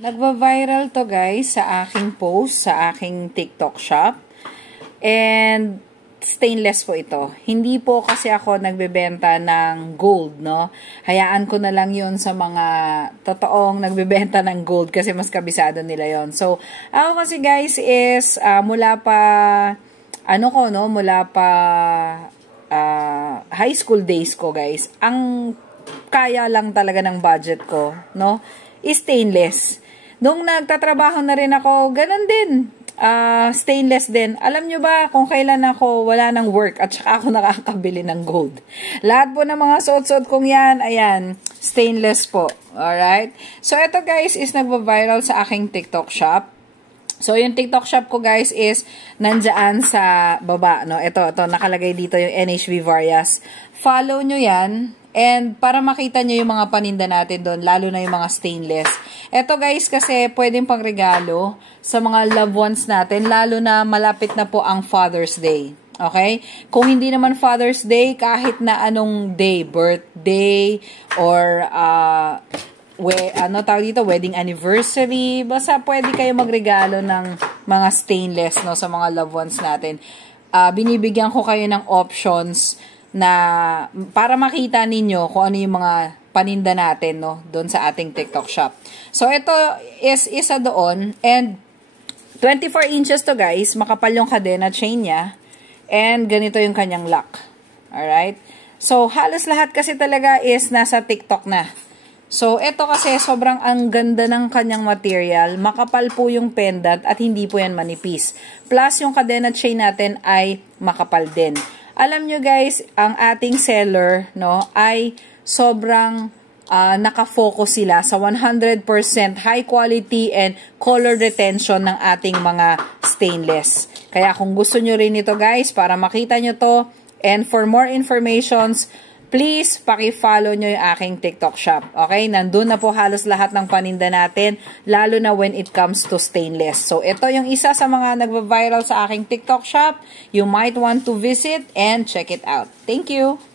Nagva-viral to guys sa aking post, sa aking TikTok shop. And stainless po ito. Hindi po kasi ako nagbebenta ng gold, no? Hayaan ko na lang yun sa mga totoong nagbebenta ng gold kasi mas kabisado nila yon. So, ako kasi guys is mula pa high school days ko guys, ang kaya lang talaga ng budget ko, no? Is stainless. Nung nagtatrabaho na rin ako, ganun din. Stainless din. Alam nyo ba kung kailan ako wala ng work at saka ako nakakabili ng gold? Lahat po ng mga suot-suot kong yan, ayan, stainless po. Alright? So, ito guys is nagva-viral sa aking TikTok shop. So, yung TikTok shop ko guys is nandyan sa baba, no? Ito, nakalagay dito yung NHV Varias. Follow nyo yan. And para makita nyo yung mga paninda natin doon, lalo na yung mga stainless. Ito guys, kasi pwedeng pang regalo sa mga loved ones natin, lalo na malapit na po ang Father's Day. Okay? Kung hindi naman Father's Day, kahit na anong day, birthday, or wedding anniversary, basta pwede kayo magregalo ng mga stainless, no, sa mga loved ones natin. Binibigyan ko kayo ng options na para makita ninyo kung ano yung mga paninda natin, no, doon sa ating TikTok shop. So, ito is isa doon, and 24 inches to guys, makapal yung cadena chain niya, and ganito yung kanyang lock. Alright? So, halos lahat kasi talaga is nasa TikTok na. So, ito kasi sobrang ang ganda ng kanyang material, makapal po yung pendant at hindi po yan manipis. Plus, yung cadena chain natin ay makapal din. Alam nyo guys, ang ating seller, no, ay sobrang nakafocus sila sa 100% high quality and color retention ng ating mga stainless. Kaya kung gusto nyo rin ito guys, para makita nyo to, and for more informations, please paki-follow nyo yung aking TikTok shop. Okay? Nandun na po halos lahat ng paninda natin, lalo na when it comes to stainless. So, ito yung isa sa mga nagva-viral sa aking TikTok shop. You might want to visit and check it out. Thank you!